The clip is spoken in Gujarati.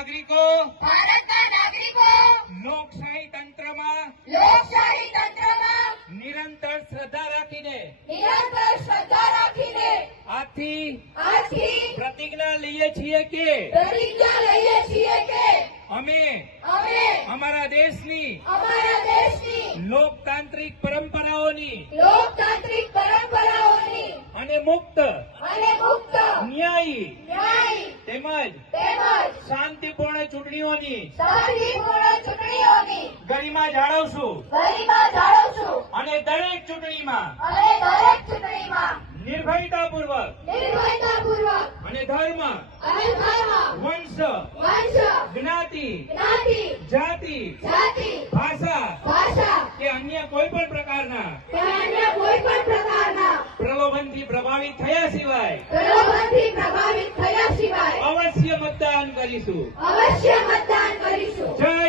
નાગરિકો લોકશાહી તંત્રમાં નિરંતર શ્રદ્ધા રાખીને આજથી પ્રતિજ્ઞા લઈએ છીએ કે અમે અમારા દેશની લોકતાંત્રિક પરંપરાઓની અને મુક્ત ન્યાયી તેમજ શાંતિપૂર્ણ ચૂંટણીઓની ગરિમા જાળવશું અને દરેક ચૂંટણીમાં નિર્ભયતાપૂર્વક અને ધર્મ વંશ જ્ઞાતિ જાતિ ભાષા કે અન્ય કોઈ પણ પ્રકારના પ્રલોભનથી પ્રભાવિત થયા સિવાય અવશ્ય મતદાન કરીશું. જય